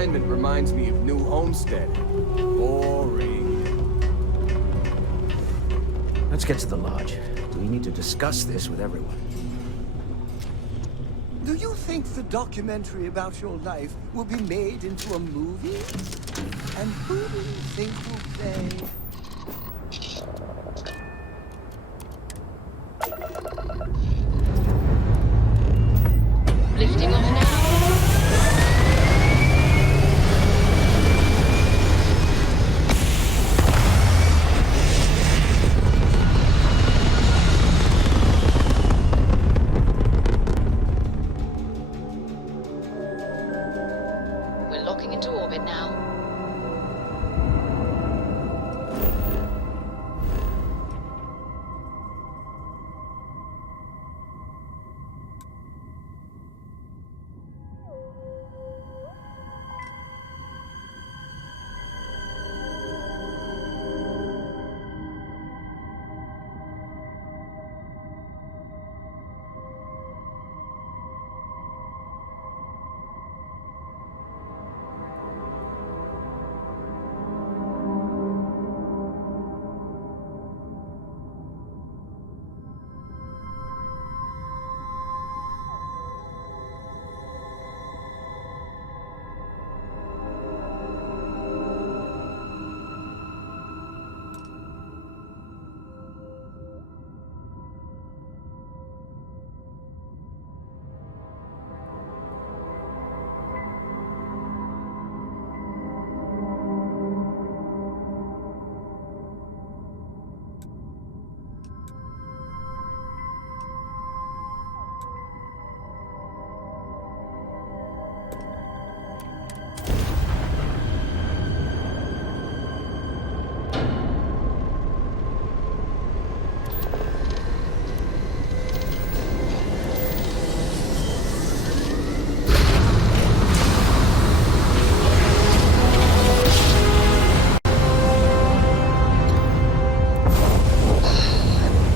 alignment reminds me of New Homestead. Boring. Let's get to the lodge. We need to discuss this with everyone. Do you think the documentary about your life will be made into a movie? And who do you think will play? Lifting off now. We're locking into orbit now.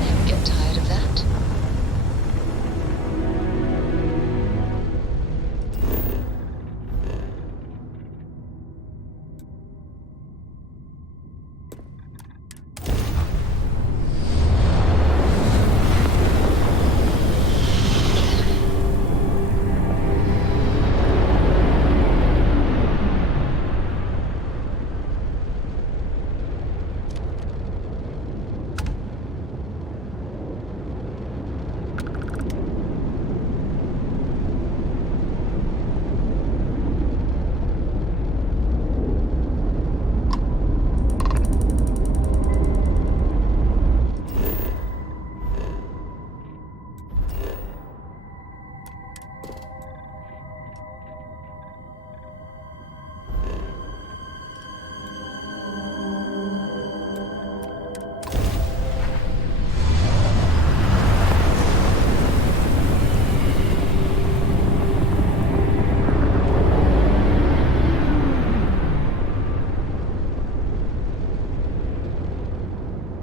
Never get tired of that.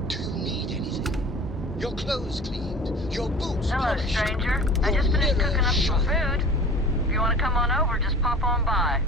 Do you need anything? Your clothes cleaned, your boots Hello, polished, stranger. I your just finished mirror cooking up some shined. food. If you want to come on over, just pop on by.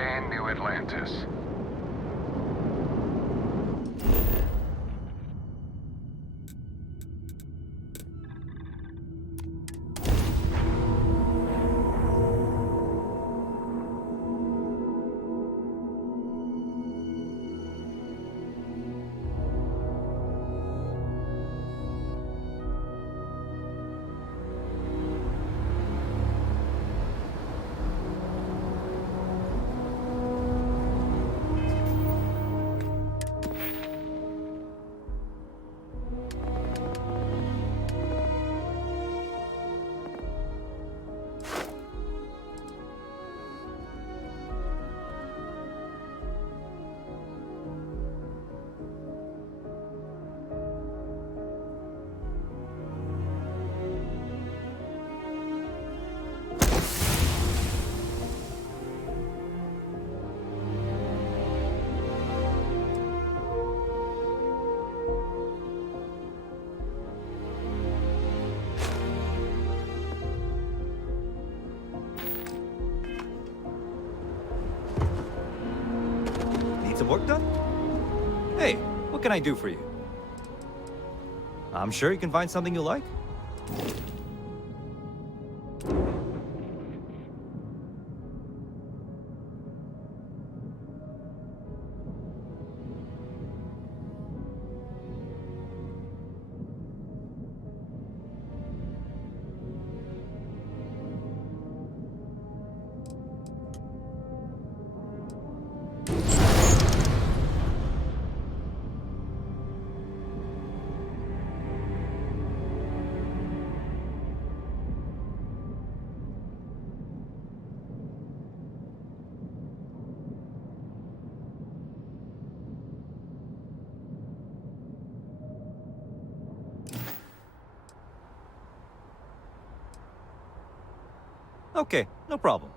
in New Atlantis. Some work done? Hey, what can I do for you? I'm sure you can find something you like. Okay, no problem.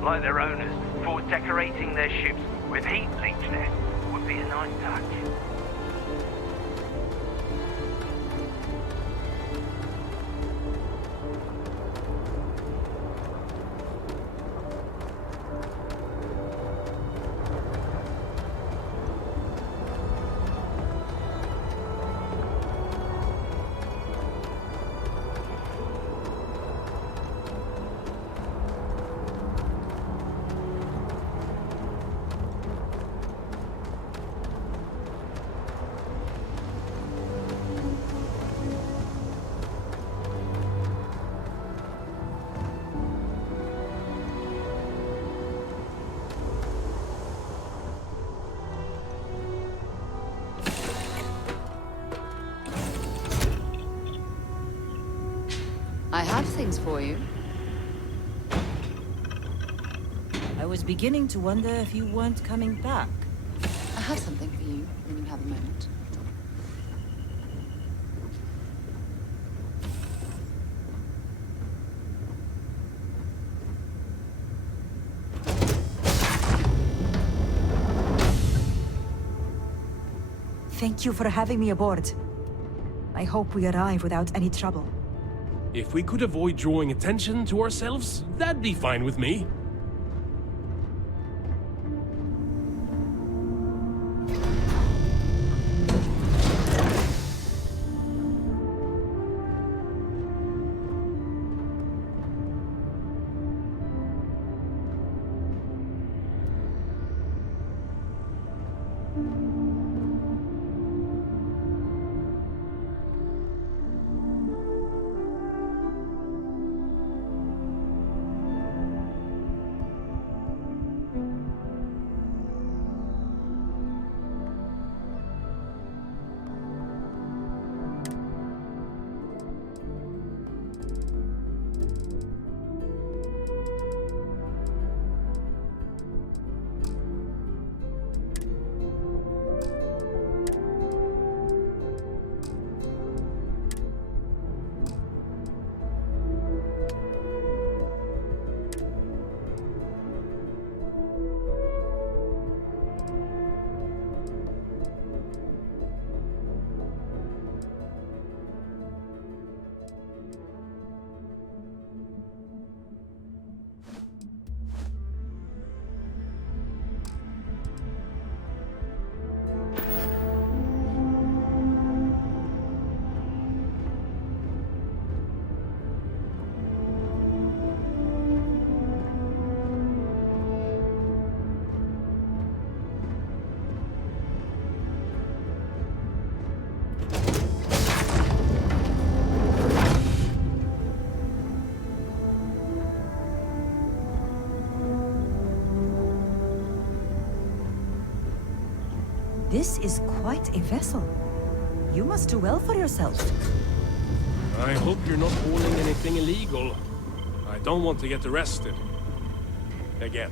Like their owners, for decorating their ships with heat leech net would be a nice touch. I have things for you. I was beginning to wonder if you weren't coming back. I have something for you when you have a moment. Thank you for having me aboard. I hope we arrive without any trouble. If we could avoid drawing attention to ourselves, that'd be fine with me. This is quite a vessel. You must do well for yourself. I hope you're not hauling anything illegal. I don't want to get arrested. Again.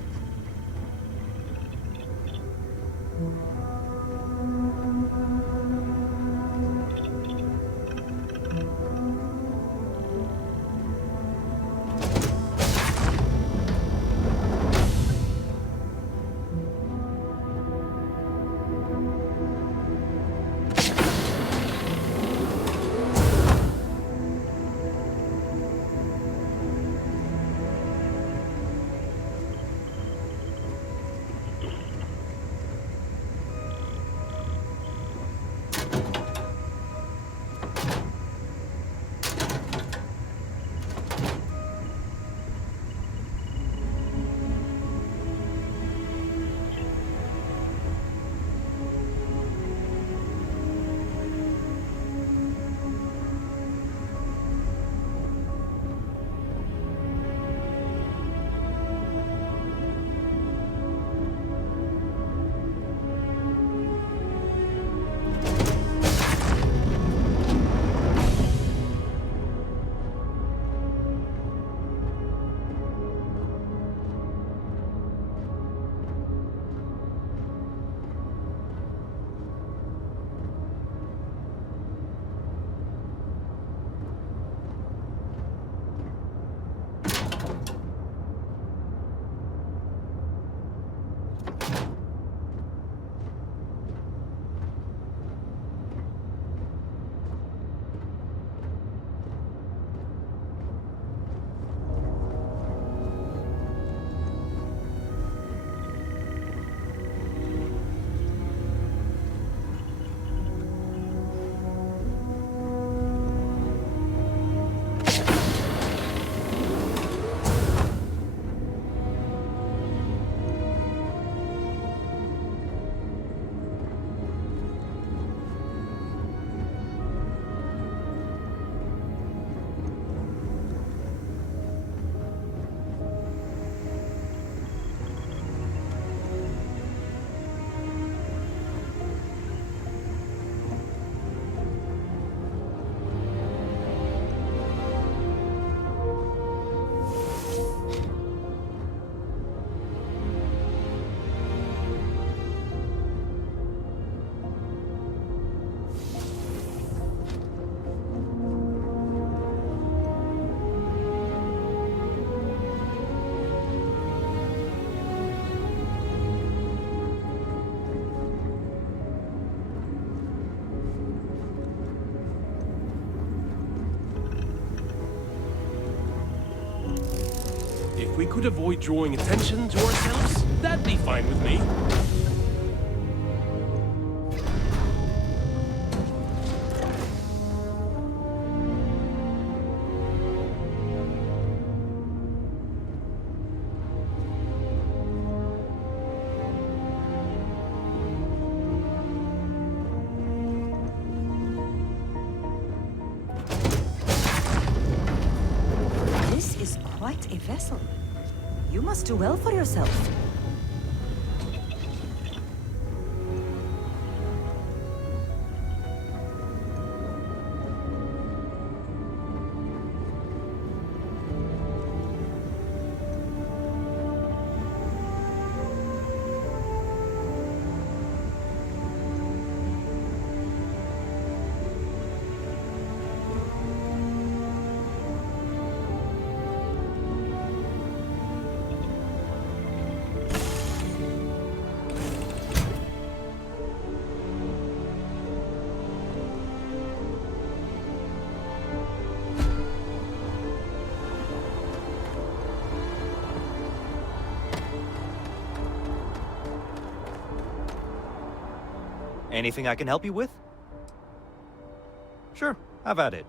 If we could avoid drawing attention to ourselves, that'd be fine with me. This is quite a vessel. You must do well for yourself. Anything I can help you with? Sure, have at it.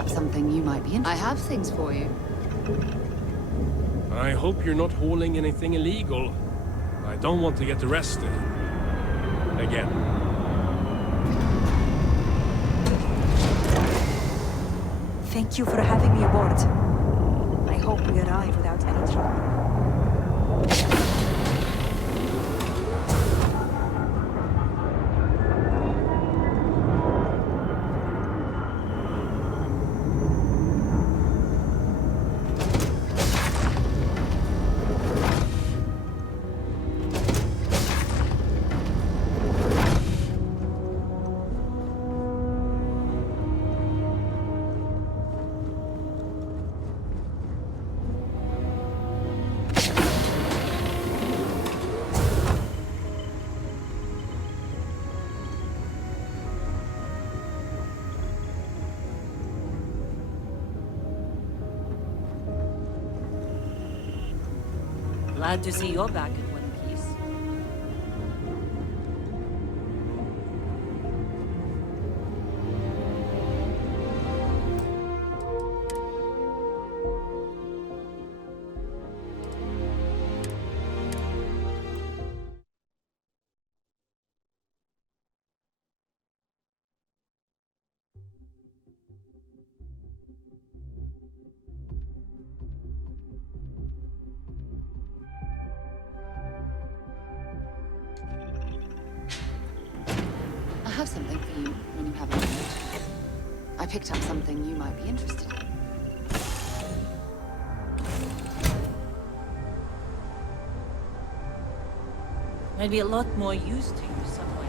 up something you might be in. I have things for you. I hope you're not hauling anything illegal. I don't want to get arrested. Again. Thank you for having me aboard. I hope we arrive without any trouble. Glad to see you're back in one piece. I have something for you when you have a moment. I picked up something you might be interested in. I'd be a lot more used to you somewhere.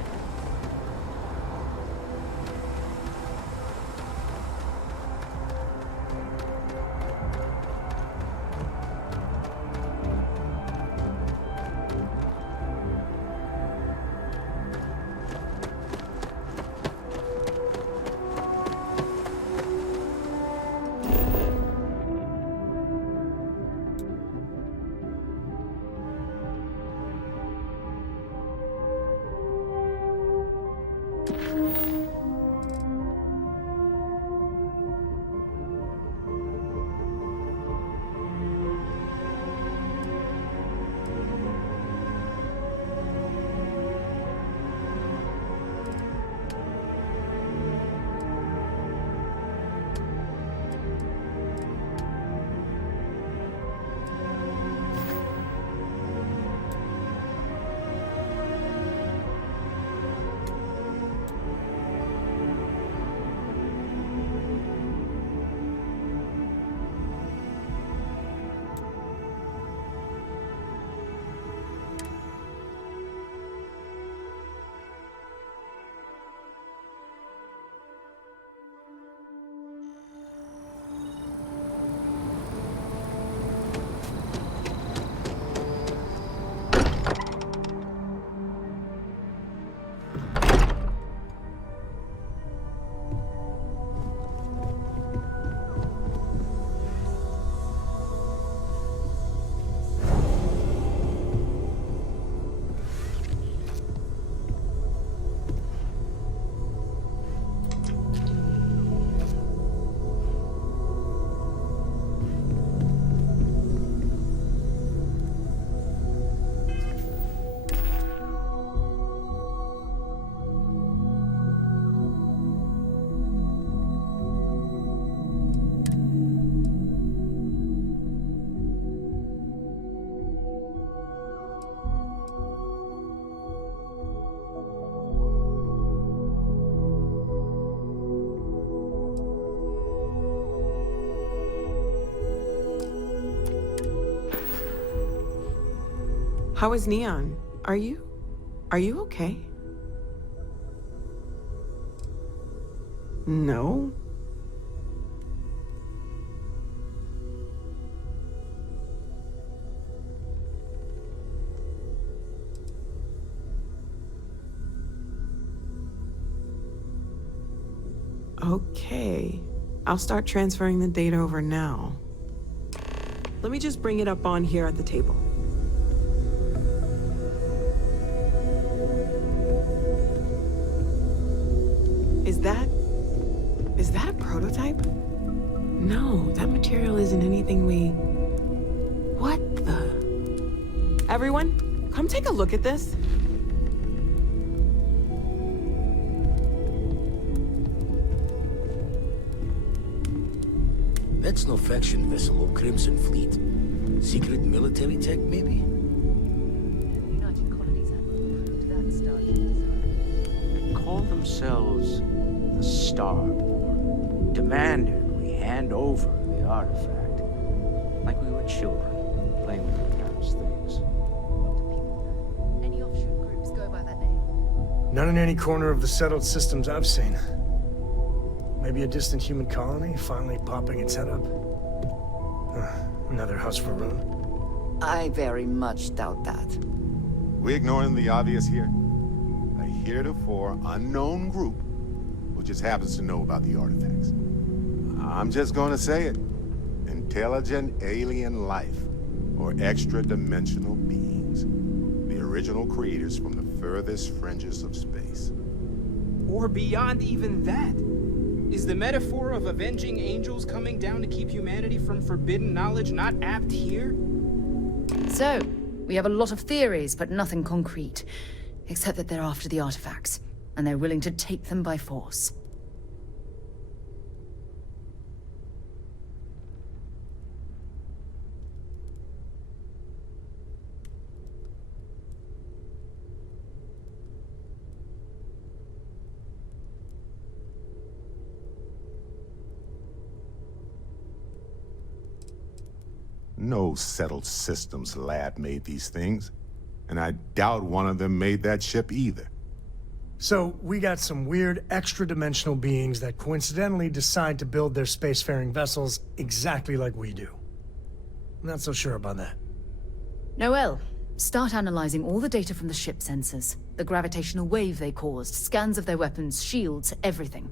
How is Neon? Are you okay? No? Okay. I'll start transferring the data over now. Let me just bring it up on here at the table. Is that a prototype? No, that material isn't anything we... What the... Everyone, come take a look at this. That's no faction vessel or Crimson Fleet. Secret military tech, maybe? United Colonies Admiral proved that Starfield. Call themselves the Starborn. Demanded we hand over the artifact. Like we were children, playing with their parents' things. Any offshoot groups go by that name? Not in any corner of the settled systems I've seen. Maybe a distant human colony finally popping its head up. Another house for Rune. I very much doubt that. We ignoring the obvious here? A heretofore unknown group who just happens to know about the artifacts. I'm just gonna say it. Intelligent alien life, or extra-dimensional beings. The original creators from the furthest fringes of space. Or beyond even that. Is the metaphor of avenging angels coming down to keep humanity from forbidden knowledge not apt here? So, we have a lot of theories, but nothing concrete. Except that they're after the artifacts, and they're willing to take them by force. No settled systems lab made these things, and I doubt one of them made that ship either. So, we got some weird extra-dimensional beings that coincidentally decide to build their spacefaring vessels exactly like we do. Not so sure about that. Noel, start analyzing all the data from the ship sensors. The gravitational wave they caused, scans of their weapons, shields, everything.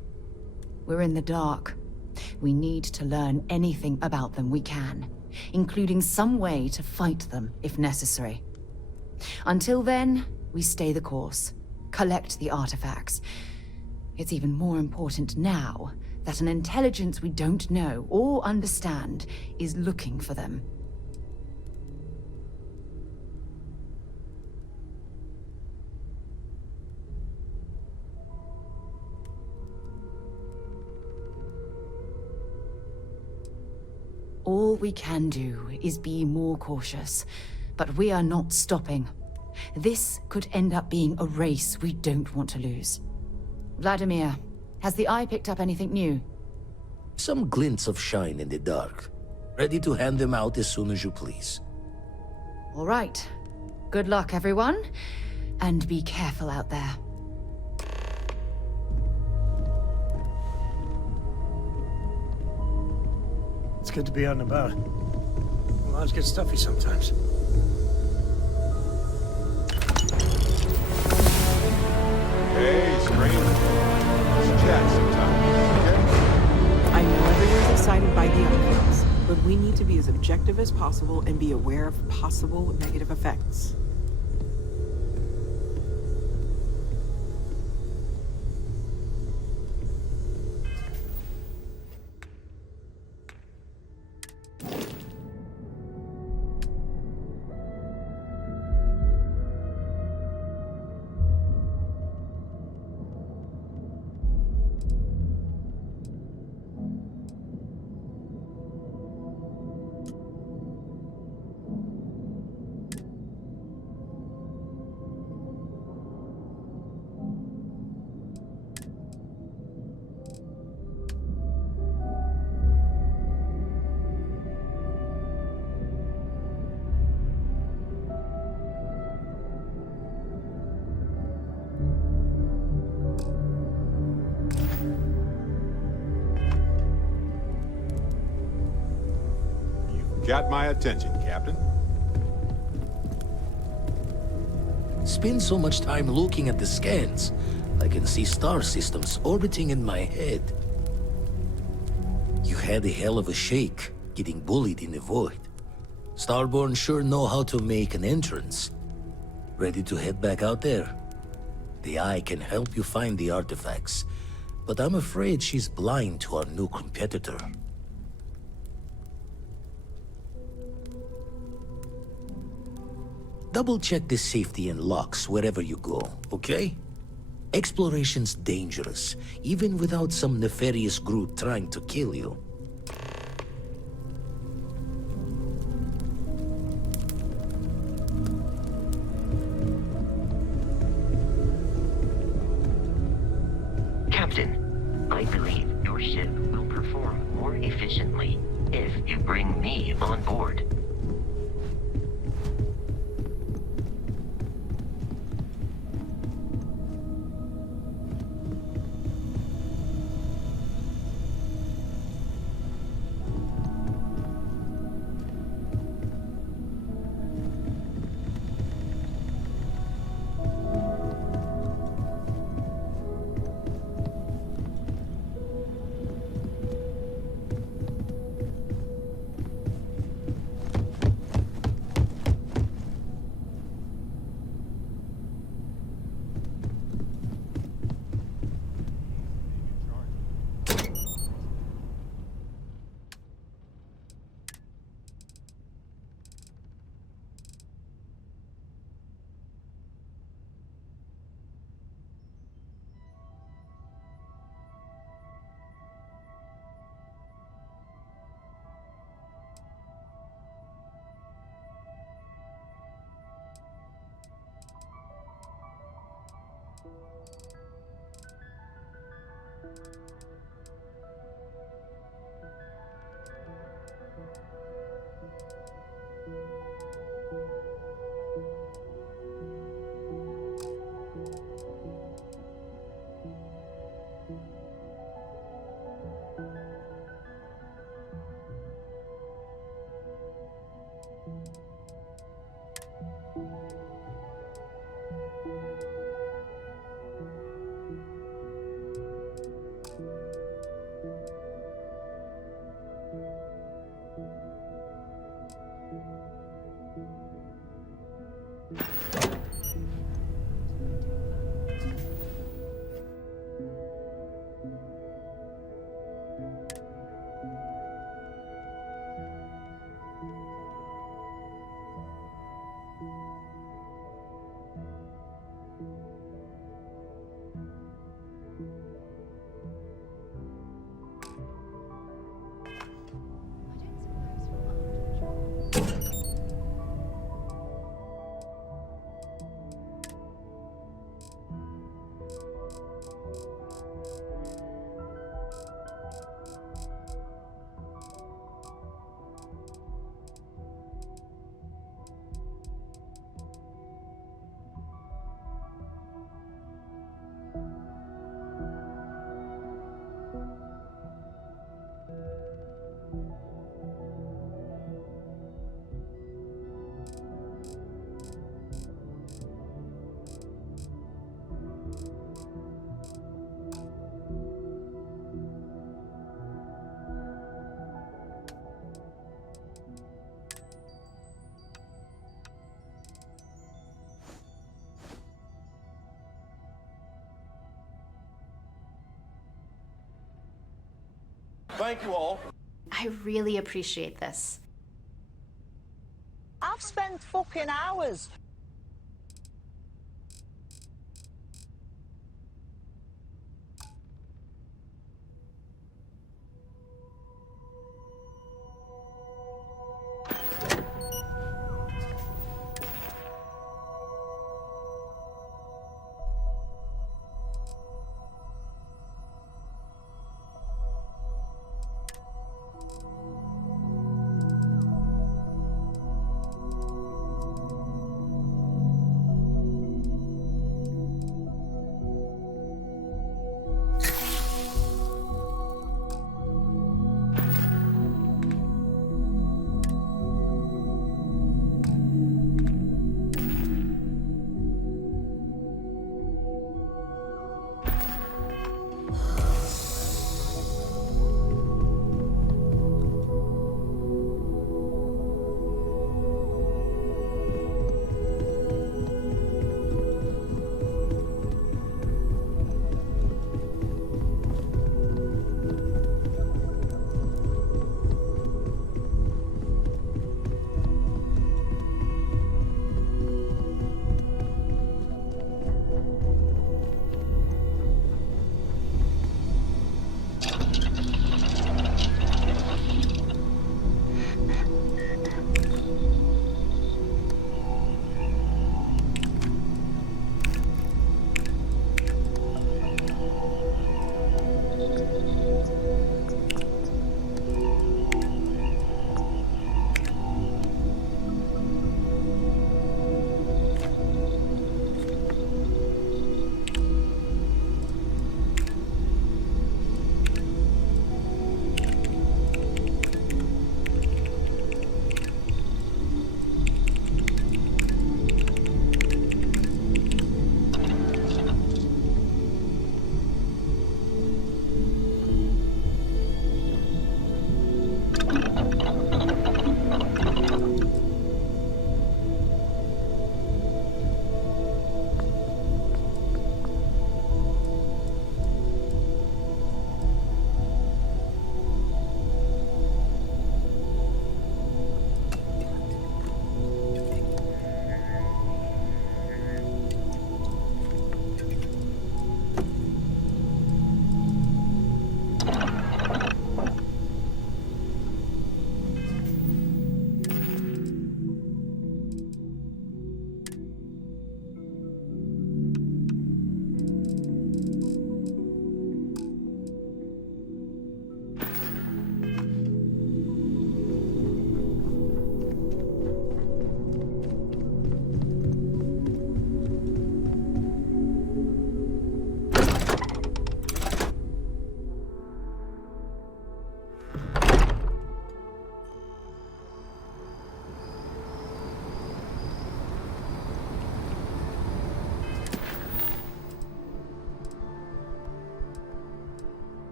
We're in the dark. We need to learn anything about them we can, including some way to fight them if necessary. Until then, we stay the course, collect the artifacts. It's even more important now that an intelligence we don't know or understand is looking for them. All we can do is be more cautious, but we are not stopping. This could end up being a race we don't want to lose. Vladimir, has the Eye picked up anything new? Some glints of shine in the dark. Ready to hand them out as soon as you please. All right. Good luck, everyone. And be careful out there. It's good to be out and about. Lives get stuffy sometimes. Hey, stranger. Let's chat sometime, okay? I know everyone's excited by the artifacts, but we need to be as objective as possible and be aware of possible negative effects. Got my attention, Captain. Spend so much time looking at the scans, I can see star systems orbiting in my head. You had a hell of a shake, getting bullied in the void. Starborn sure know how to make an entrance. Ready to head back out there? The Eye can help you find the artifacts, but I'm afraid she's blind to our new competitor. Double-check the safety and locks wherever you go, okay? Exploration's dangerous, even without some nefarious group trying to kill you. Captain, I believe your ship will perform more efficiently if you bring me on board. Thank you all. I really appreciate this. I've spent fucking hours.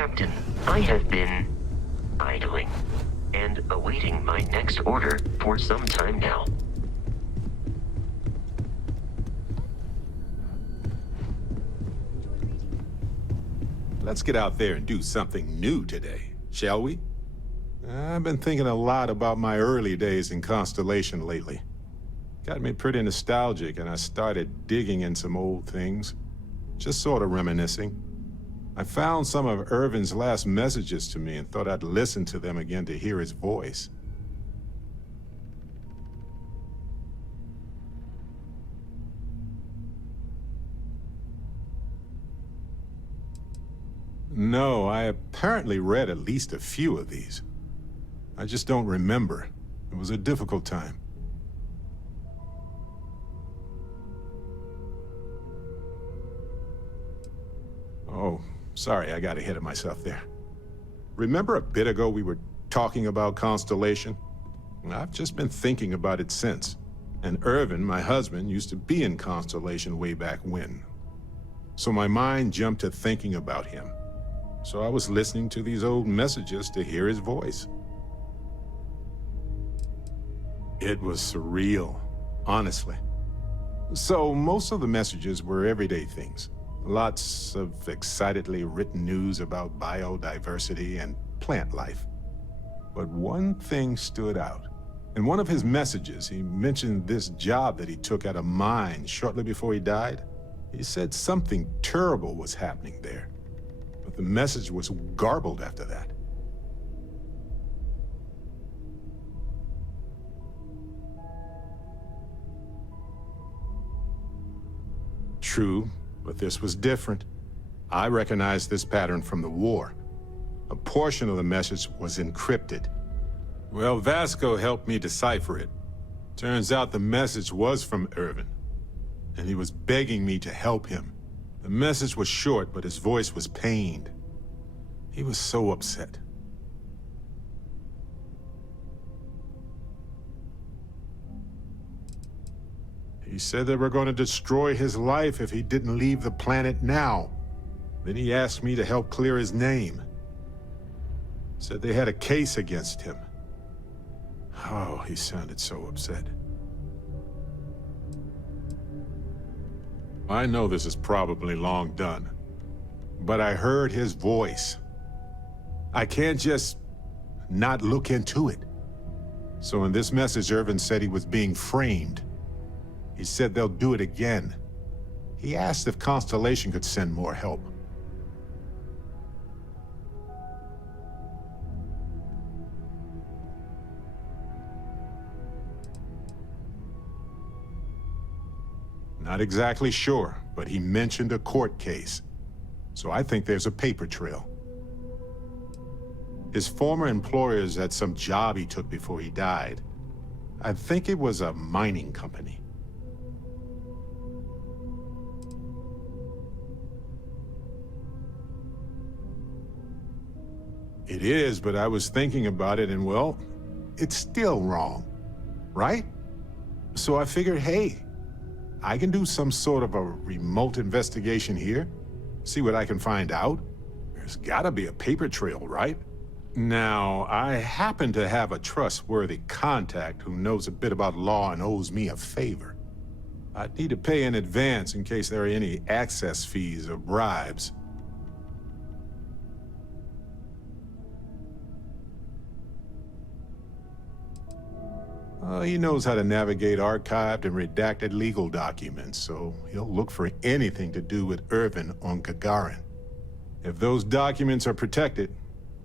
Captain, I have been idling and awaiting my next order for some time now. Let's get out there and do something new today, shall we? I've been thinking a lot about my early days in Constellation lately. Got me pretty nostalgic, and I started digging in some old things. Just sort of reminiscing. I found some of Irvin's last messages to me and thought I'd listen to them again to hear his voice. No, I apparently read at least a few of these. I just don't remember. It was a difficult time. Oh, sorry, I got ahead of myself there. Remember a bit ago we were talking about Constellation? I've just been thinking about it since. And Irvin, my husband, used to be in Constellation way back when. So my mind jumped to thinking about him. So I was listening to these old messages to hear his voice. It was surreal, honestly. So most of the messages were everyday things. Lots of excitedly written news about biodiversity and plant life. But one thing stood out. In one of his messages, he mentioned this job that he took at a mine shortly before he died. He said something terrible was happening there. But the message was garbled after that. True, but this was different. I recognized this pattern from the war. A portion of the message was encrypted. Well, Vasco helped me decipher it. Turns out the message was from Irvin, and he was begging me to help him. The message was short, but his voice was pained. He was so upset. He said they were going to destroy his life if he didn't leave the planet now. Then he asked me to help clear his name. Said they had a case against him. Oh, he sounded so upset. I know this is probably long done, but I heard his voice. I can't just not look into it. So in this message, Irvin said he was being framed. He said they'll do it again. He asked if Constellation could send more help. Not exactly sure, but he mentioned a court case. So I think there's a paper trail. His former employers had some job he took before he died. I think it was a mining company. It is, but I was thinking about it and, well, it's still wrong, right? So I figured, hey, I can do some sort of a remote investigation here, see what I can find out. There's gotta be a paper trail, right? Now, I happen to have a trustworthy contact who knows a bit about law and owes me a favor. I'd need to pay in advance in case there are any access fees or bribes. He knows how to navigate archived and redacted legal documents, so he'll look for anything to do with Irvin on Gagarin. If those documents are protected,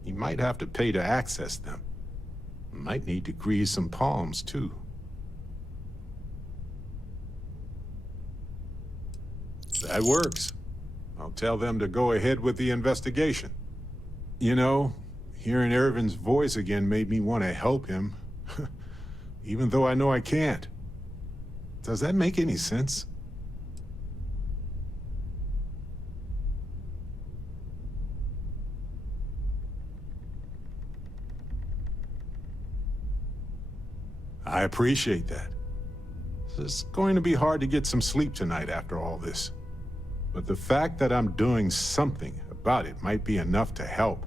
he might have to pay to access them. Might need to grease some palms, too. That works. I'll tell them to go ahead with the investigation. You know, hearing Irvin's voice again made me want to help him. Even though I know I can't. Does that make any sense? I appreciate that. It's going to be hard to get some sleep tonight after all this. But the fact that I'm doing something, a about it might be enough to help.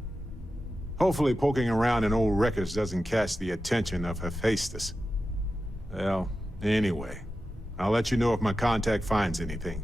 Hopefully poking around in old records doesn't catch the attention of Hephaestus. Well, anyway, I'll let you know if my contact finds anything.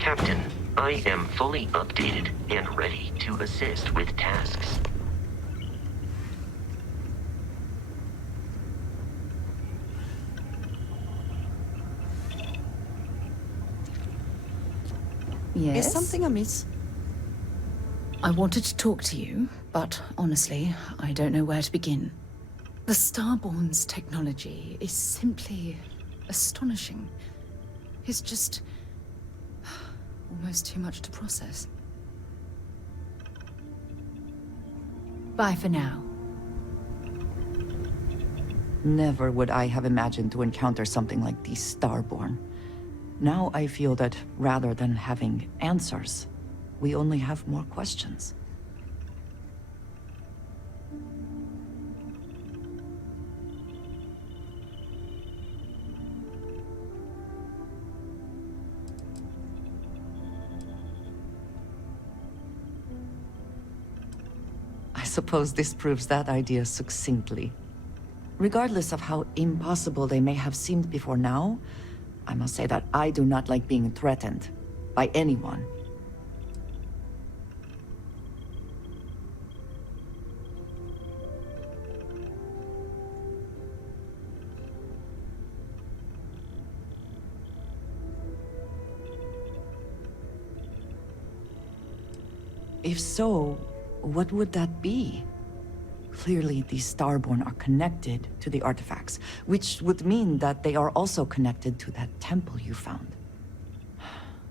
Captain, I am fully updated and ready to assist with tasks. Yes? Is something amiss? I wanted to talk to you, but honestly, I don't know where to begin. The Starborn's technology is simply astonishing. It's just almost too much to process. Bye for now. Never would I have imagined to encounter something like the Starborn. Now I feel that rather than having answers, we only have more questions. I suppose this proves that idea succinctly. Regardless of how impossible they may have seemed before now, I must say that I do not like being threatened by anyone. If so, what would that be? Clearly, these Starborn are connected to the artifacts, which would mean that they are also connected to that temple you found.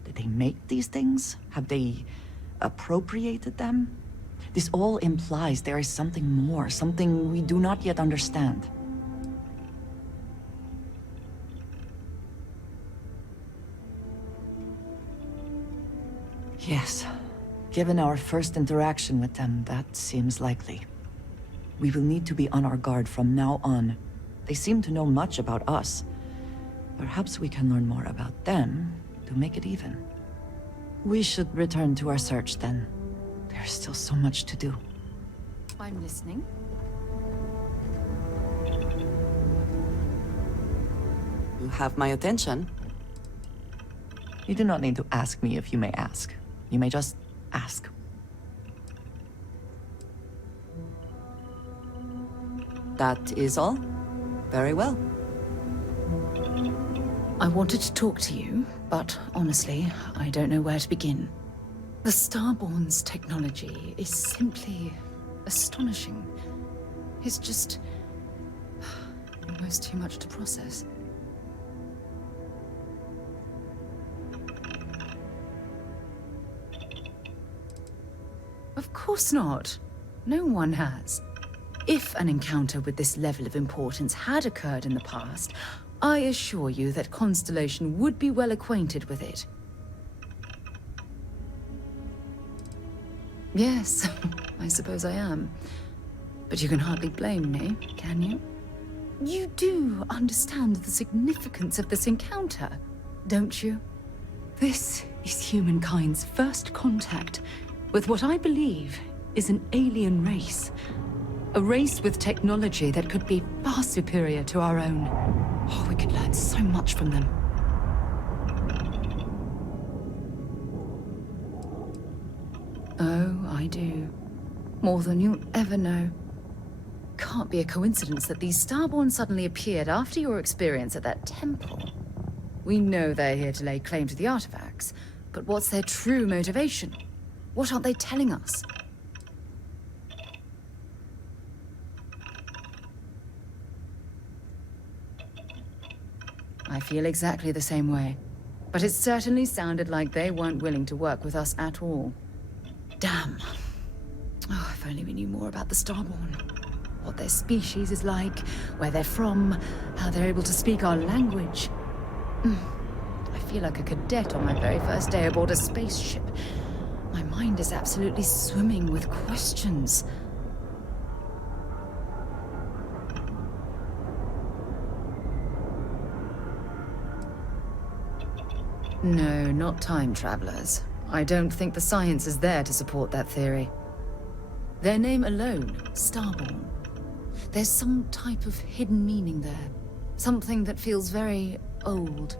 Did they make these things? Have they appropriated them? This all implies there is something more, something we do not yet understand. Yes. Given our first interaction with them, that seems likely. We will need to be on our guard from now on. They seem to know much about us. Perhaps we can learn more about them to make it even. We should return to our search then. There's still so much to do. I'm listening. You have my attention. You do not need to ask me if you may ask. You may just ask. That is all? Very well. I wanted to talk to you, but honestly, I don't know where to begin. The Starborn's technology is simply astonishing. It's just almost too much to process. Of course not. No one has. If an encounter with this level of importance had occurred in the past, I assure you that Constellation would be well acquainted with it. Yes, I suppose I am. But you can hardly blame me, can you? You do understand the significance of this encounter, don't you? This is humankind's first contact with what I believe is an alien race. A race with technology that could be far superior to our own. Oh, we could learn so much from them. Oh, I do. More than you'll ever know. Can't be a coincidence that these Starborn suddenly appeared after your experience at that temple. We know they're here to lay claim to the artifacts, but what's their true motivation? What aren't they telling us? I feel exactly the same way. But it certainly sounded like they weren't willing to work with us at all. Damn. Oh, if only we knew more about the Starborn. What their species is like, where they're from, how they're able to speak our language. I feel like a cadet on my very first day aboard a spaceship. My mind is absolutely swimming with questions. No, not time travelers. I don't think the science is there to support that theory. Their name alone, Starborn. There's some type of hidden meaning there. Something that feels very old,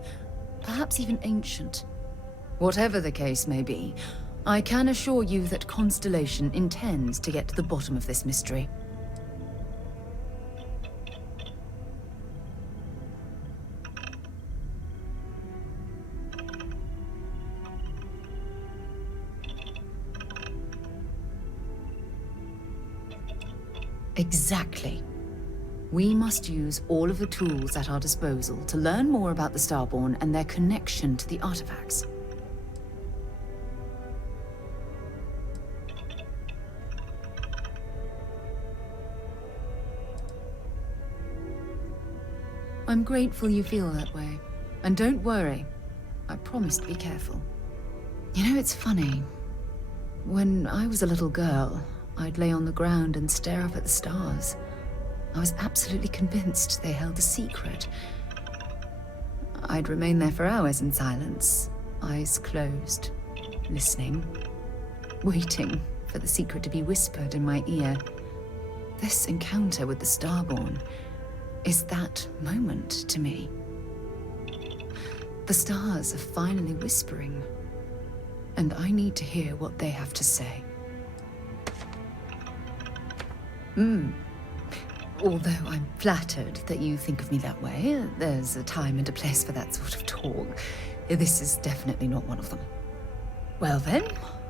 perhaps even ancient. Whatever the case may be, I can assure you that Constellation intends to get to the bottom of this mystery. Exactly. We must use all of the tools at our disposal to learn more about the Starborn and their connection to the artifacts. I'm grateful you feel that way. And don't worry, I promise to be careful. You know, it's funny. When I was a little girl, I'd lay on the ground and stare up at the stars. I was absolutely convinced they held a secret. I'd remain there for hours in silence, eyes closed, listening, waiting for the secret to be whispered in my ear. This encounter with the Starborn, is that moment to me. The stars are finally whispering, and I need to hear what they have to say. Although I'm flattered that you think of me that way, there's a time and a place for that sort of talk. This is definitely not one of them. Well then,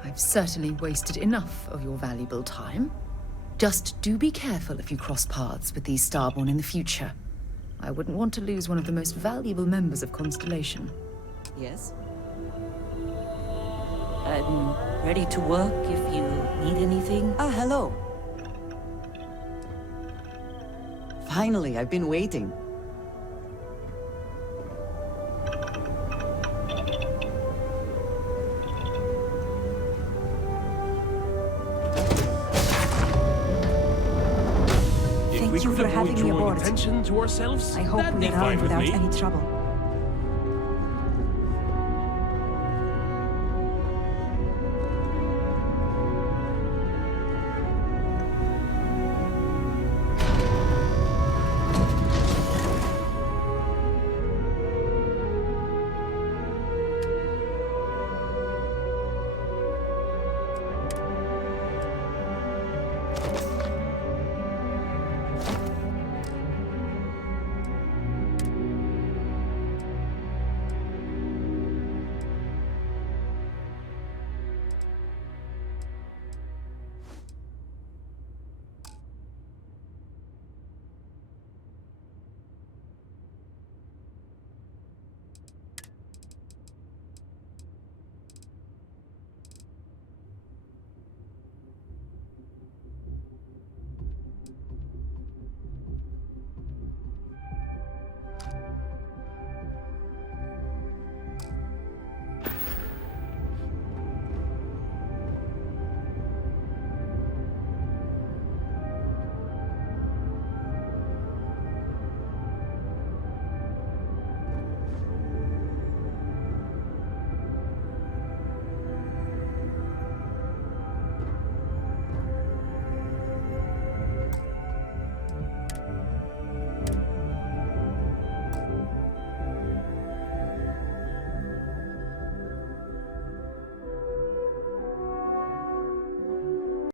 I've certainly wasted enough of your valuable time. Just do be careful if you cross paths with these Starborn in the future. I wouldn't want to lose one of the most valuable members of Constellation. Yes? I'm ready to work if you need anything. Ah, hello. Finally, I've been waiting. If we Thank you could for avoid having me drawing aboard. attention to ourselves, I hope that'd we be fine arrive with without me. any trouble.